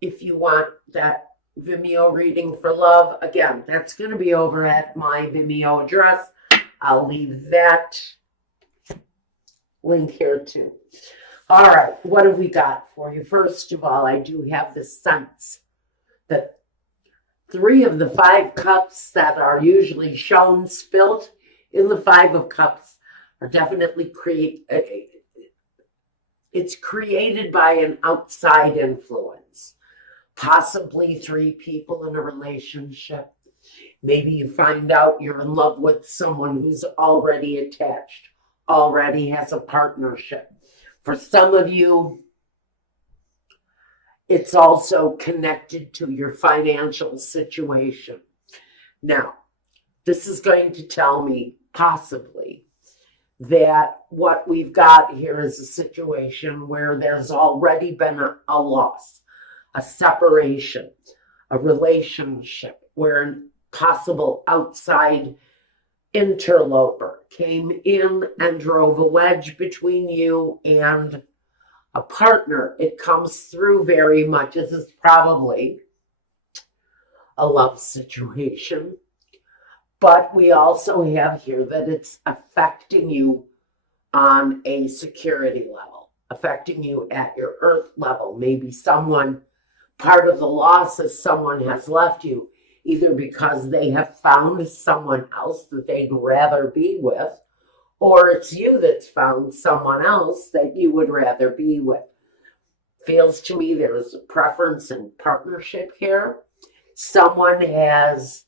if you want that Vimeo reading for love, again, that's going to be over at my Vimeo address. I'll leave that link here too. All right, what have we got for you? First of all, I do have the sense that 3 of the 5 cups that are usually shown spilled in the 5 of cups are definitely it's created by an outside influence. Possibly 3 people in a relationship. Maybe you find out you're in love with someone who's already attached, already has a partnership. For some of you, it's also connected to your financial situation. Now, this is going to tell me possibly that what we've got here is a situation where there's already been a loss, a separation, a relationship where a possible outside interloper came in and drove a wedge between you and a partner. It comes through very much. This is probably a love situation, but we also have here that it's affecting you on a security level, affecting you at your earth level. Maybe part of the loss is someone has left you, either because they have found someone else that they'd rather be with, or it's you that's found someone else that you would rather be with. Feels to me there is a preference in partnership here. Someone has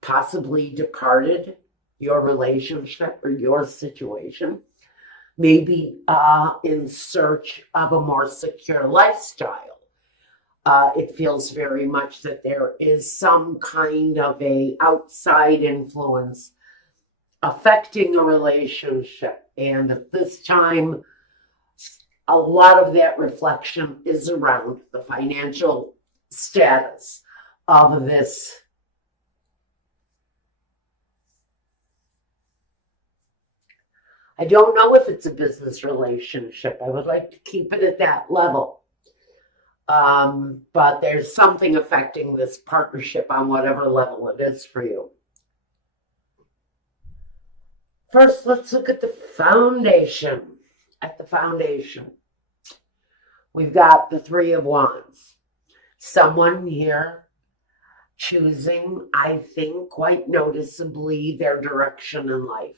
possibly departed your relationship or your situation, maybe in search of a more secure lifestyle. It feels very much that there is some kind of a outside influence affecting a relationship. And at this time, a lot of that reflection is around the financial status of this. I don't know if it's a business relationship. I would like to keep it at that level. But there's something affecting this partnership on whatever level it is for you. First, let's look at the foundation. At the foundation, we've got the 3 of Wands. Someone here choosing, I think, quite noticeably their direction in life.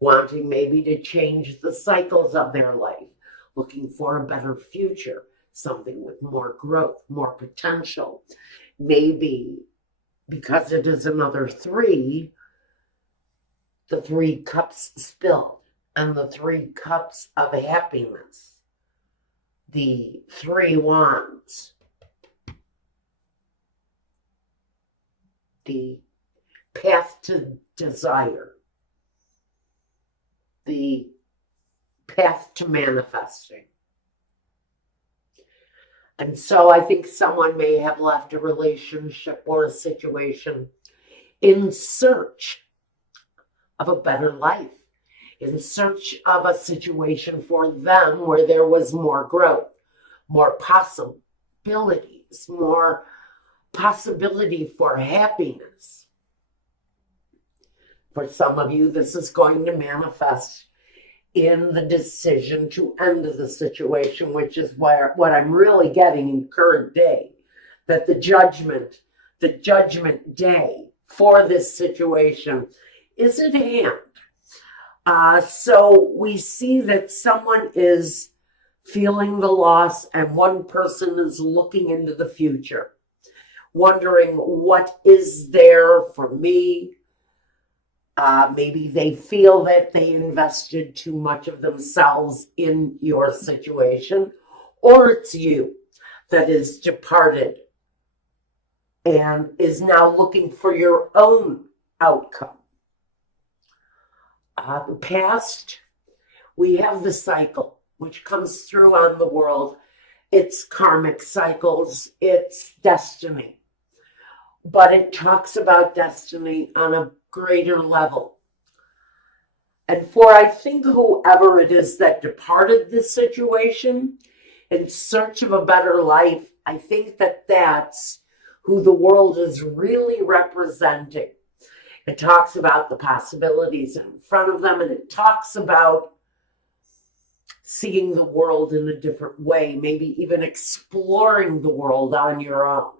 Wanting maybe to change the cycles of their life. Looking for a better future. Something with more growth, more potential. Maybe because it is another 3, the 3 cups spilled and the 3 cups of happiness. The 3 wands. The path to desire. The path to manifesting. And so I think someone may have left a relationship or a situation in search of a better life, in search of a situation for them where there was more growth, more possibilities, more possibility for happiness. For some of you, this is going to manifest in the decision to end the situation, which is what I'm really getting in current day, that the judgment day for this situation is at hand. So we see that someone is feeling the loss and one person is looking into the future, wondering what is there for me. Maybe they feel that they invested too much of themselves in your situation, or it's you that is departed and is now looking for your own outcome. The past, we have the cycle, which comes through on the world. It's karmic cycles, it's destiny. But it talks about destiny on a greater level. And for, I think, whoever it is that departed this situation in search of a better life I think that that's who the world is really representing. It talks about the possibilities in front of them, and it talks about seeing the world in a different way, maybe even exploring the world on your own.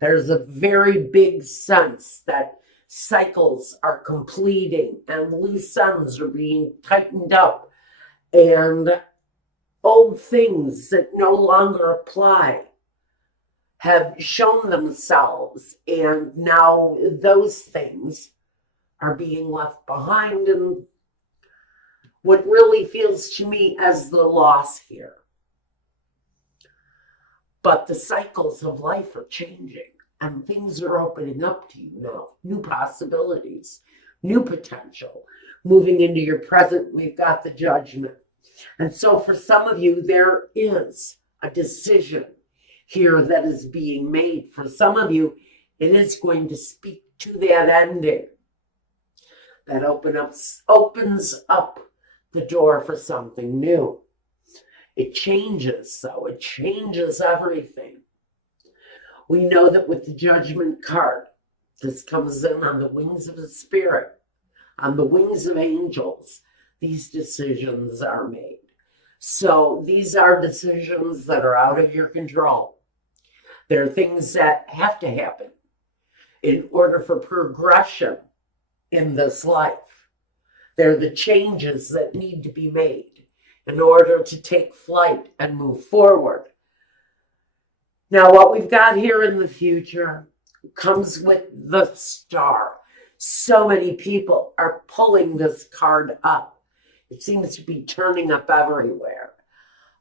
There's a very big sense that cycles are completing and loose ends are being tightened up, and old things that no longer apply have shown themselves, and now those things are being left behind, and what really feels to me as the loss here. But the cycles of life are changing, and things are opening up to you now. New possibilities, new potential. Moving into your present, we've got the Judgment. And so for some of you, there is a decision here that is being made. For some of you, it is going to speak to that ending that opens up the door for something new. It changes, so it changes everything. We know that with the Judgment card, this comes in on the wings of the Spirit, on the wings of angels. These decisions are made. So these are decisions that are out of your control. There are things that have to happen in order for progression in this life. They're the changes that need to be made in order to take flight and move forward. Now, what we've got here in the future comes with the Star. So many people are pulling this card up. It seems to be turning up everywhere.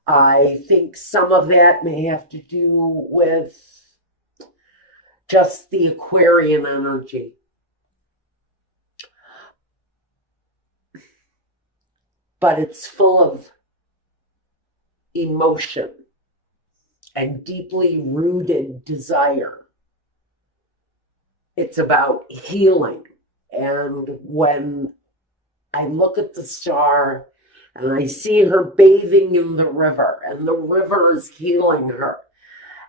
I think some of that may have to do with just the Aquarian energy. But it's full of emotion and deeply rooted desire. It's about healing. And when I look at the Star and I see her bathing in the river, and the river is healing her,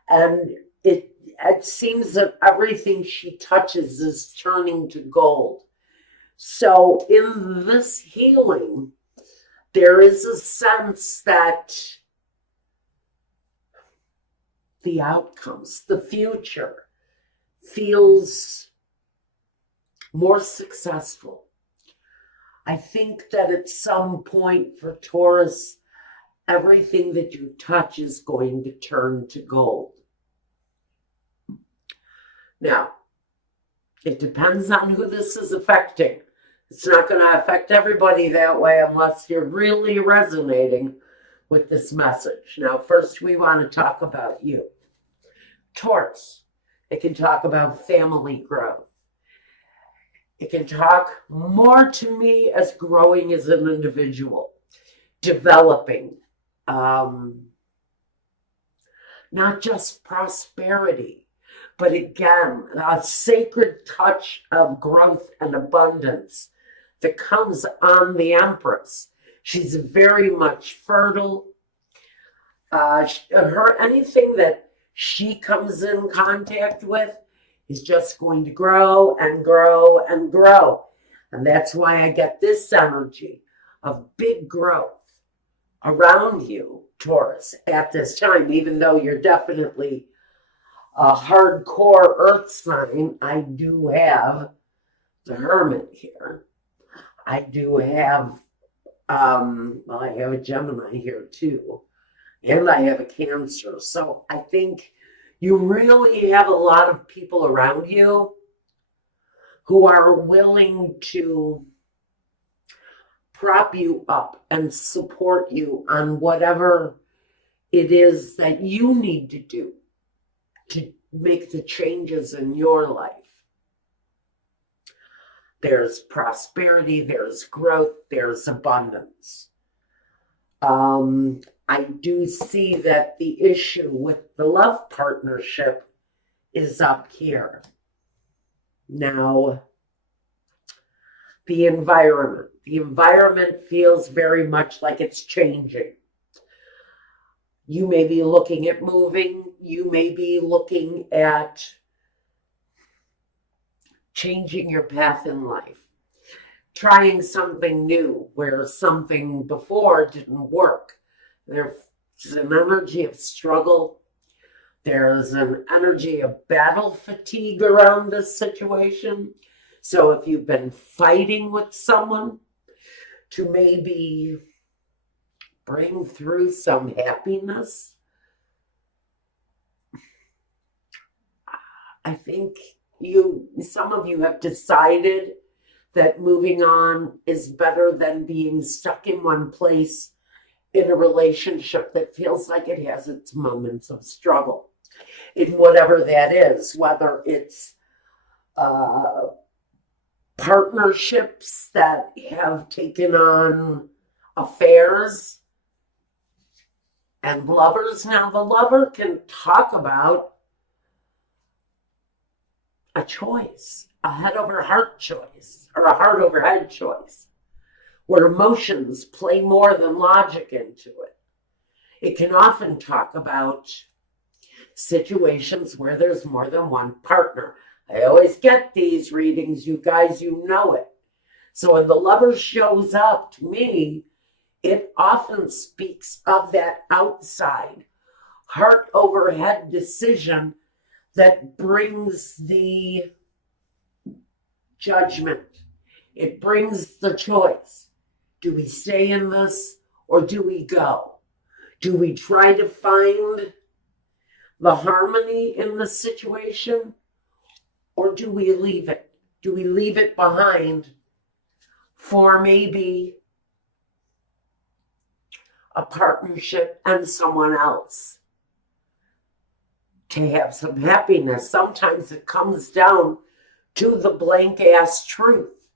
and it seems that everything she touches is turning to gold. So in this healing, there is a sense that the outcomes, the future, feels more successful. I think that at some point for Taurus, everything that you touch is going to turn to gold. Now, it depends on who this is affecting. It's not going to affect everybody that way unless you're really resonating with this message. Now, first we want to talk about you. Taurus, it can talk about family growth. It can talk more to me as growing as an individual, developing, not just prosperity, but again, a sacred touch of growth and abundance that comes on the Empress. She's very much fertile. Anything that she comes in contact with is just going to grow and grow and grow. And that's why I get this energy of big growth around you, Taurus, at this time, even though you're definitely a hardcore earth sign. I do have the Hermit here. I do have, I have a Gemini here too. And I have a Cancer. So I think you really have a lot of people around you who are willing to prop you up and support you on whatever it is that you need to do to make the changes in your life. There's prosperity, there's growth, there's abundance. I do see that the issue with the love partnership is up here. Now, the environment feels very much like it's changing. You may be looking at moving. you may be looking at changing your path in life, trying something new where something before didn't work. There's an energy of struggle. There's an energy of battle fatigue around this situation. So if you've been fighting with someone to maybe bring through some happiness, I think some of you have decided that moving on is better than being stuck in one place in a relationship that feels like it has its moments of struggle, in whatever that is, whether it's partnerships that have taken on affairs and lovers. Now, the lover can talk about a choice, a head over heart choice, or a heart over head choice, where emotions play more than logic into it. It can often talk about situations where there's more than one partner. I always get these readings, you guys, you know it. So when the lover shows up to me, it often speaks of that outside, heart over head decision that brings the judgment. It brings the choice. Do we stay in this or do we go? Do we try to find the harmony in the situation or do we leave it? Do we leave it behind for maybe a partnership and someone else to have some happiness? Sometimes it comes down to the blank ass truth.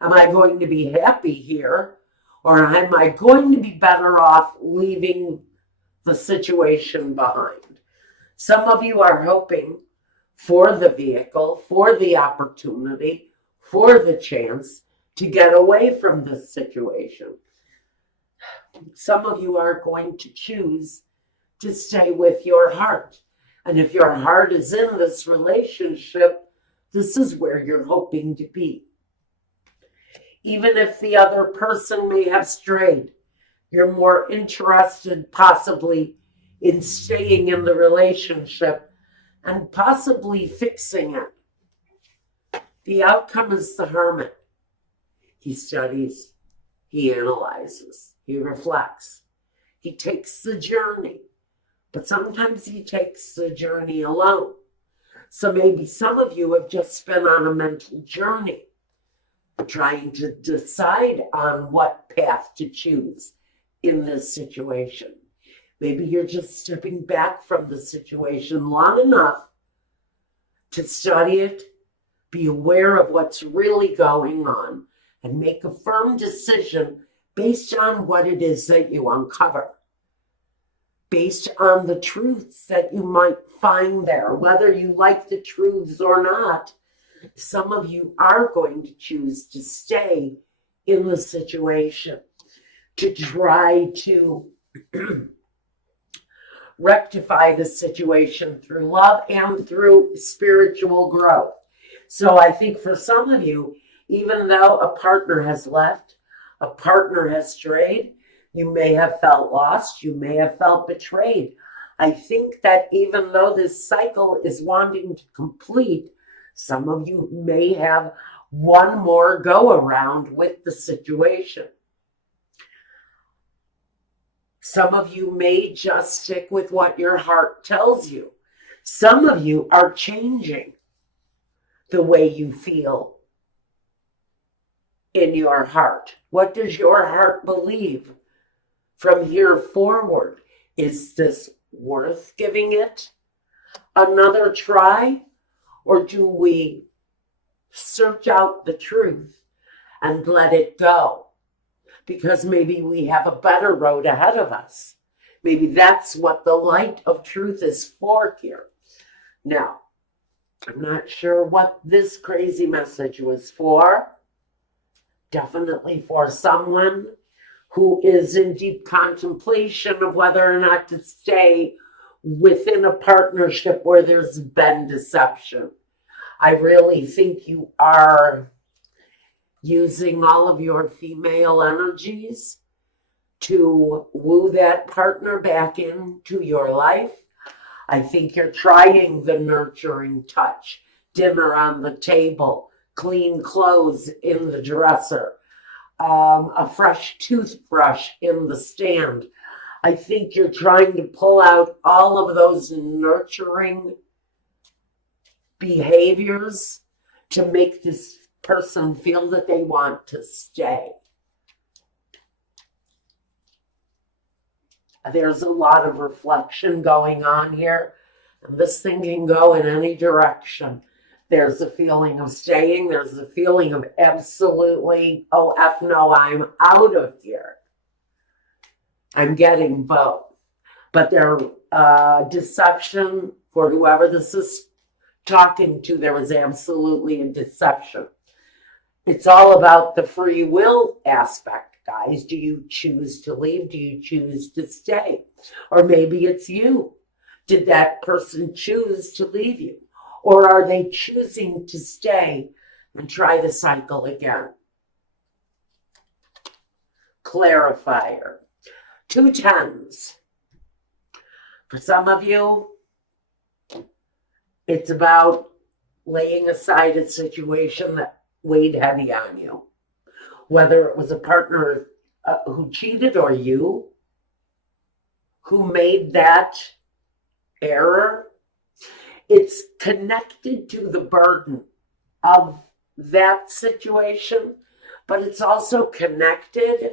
Am I going to be happy here, or am I going to be better off leaving the situation behind? Some of you are hoping for the vehicle, for the opportunity, for the chance to get away from this situation. Some of you are going to choose to stay with your heart. And if your heart is in this relationship, this is where you're hoping to be. Even if the other person may have strayed, you're more interested possibly in staying in the relationship and possibly fixing it. The outcome is the hermit. He studies, he analyzes, he reflects, he takes the journey, but sometimes he takes the journey alone. So maybe some of you have just been on a mental journey, trying to decide on what path to choose in this situation. Maybe you're just stepping back from the situation long enough to study it, be aware of what's really going on, and make a firm decision based on what it is that you uncover, based on the truths that you might find there. Whether you like the truths or not, some of you are going to choose to stay in the situation, to try to rectify the situation through love and through spiritual growth. So I think for some of you, even though a partner has left, a partner has strayed, you may have felt lost, you may have felt betrayed. I think that even though this cycle is wanting to complete, some of you may have one more go around with the situation. Some of you may just stick with what your heart tells you. Some of you are changing the way you feel in your heart. What does your heart believe from here forward? Is this worth giving it another try? Or do we search out the truth and let it go? Because maybe we have a better road ahead of us. Maybe that's what the light of truth is for here. Now, I'm not sure what this crazy message was for. Definitely for someone who is in deep contemplation of whether or not to stay within a partnership where there's been deception. I really think you are using all of your female energies to woo that partner back into your life. I think you're trying the nurturing touch, dinner on the table, clean clothes in the dresser, a fresh toothbrush in the stand. I think you're trying to pull out all of those nurturing behaviors to make this person feel that they want to stay. There's a lot of reflection going on here, and this thing can go in any direction. There's a feeling of staying. There's a feeling of absolutely, oh, F no, I'm out of here. I'm getting both. But their deception, for whoever this is talking to, there was absolutely a deception. It's all about the free will aspect, guys. Do you choose to leave? Do you choose to stay? Or maybe it's you. Did that person choose to leave you? Or are they choosing to stay and try the cycle again? Clarifier. 2 10s. For some of you, it's about laying aside a situation that weighed heavy on you. Whether it was a partner who cheated or you who made that error, it's connected to the burden of that situation, but it's also connected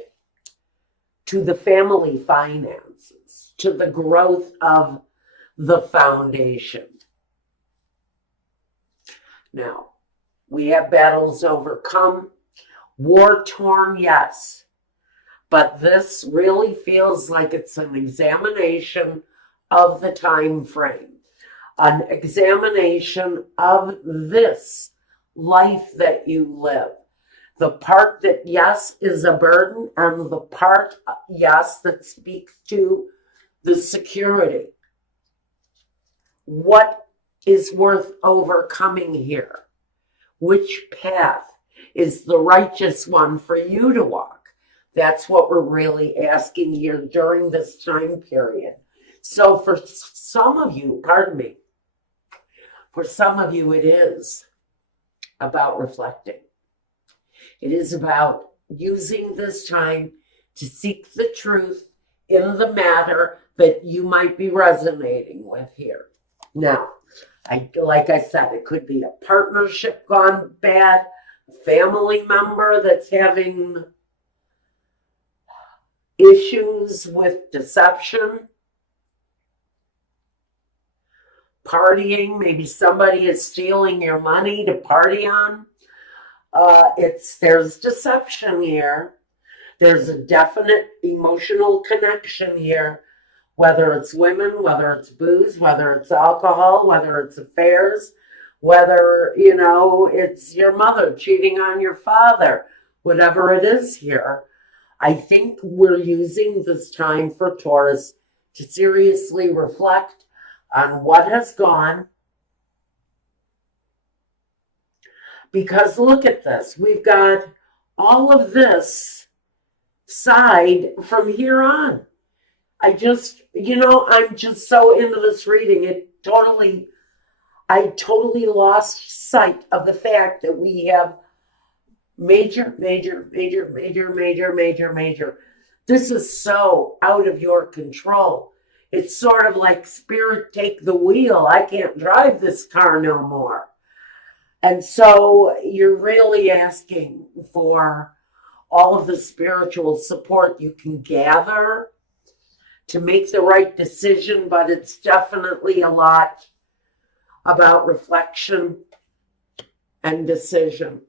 to the family finances, to the growth of the foundation. Now, we have battles overcome, war-torn, yes, but this really feels like it's an examination of the time frame, an examination of this life that you live. The part that, yes, is a burden, and the part, yes, that speaks to the security. What is worth overcoming here? Which path is the righteous one for you to walk? That's what we're really asking here during this time period. So for some of you, for some of you, it is about reflecting. It is about using this time to seek the truth in the matter that you might be resonating with here. Now, like I said, it could be a partnership gone bad, a family member that's having issues with deception, partying, maybe somebody is stealing your money to party on. There's deception here. There's a definite emotional connection here, whether it's women, whether it's booze, whether it's alcohol, whether it's affairs, whether, it's your mother cheating on your father, whatever it is here. I think we're using this time for Taurus to seriously reflect on what has gone. Because look at this, we've got all of this side from here on. I'm just so into this reading. I totally lost sight of the fact that we have major. This is so out of your control. It's sort of like, Spirit, take the wheel. I can't drive this car no more. And so you're really asking for all of the spiritual support you can gather to make the right decision, but it's definitely a lot about reflection and decision.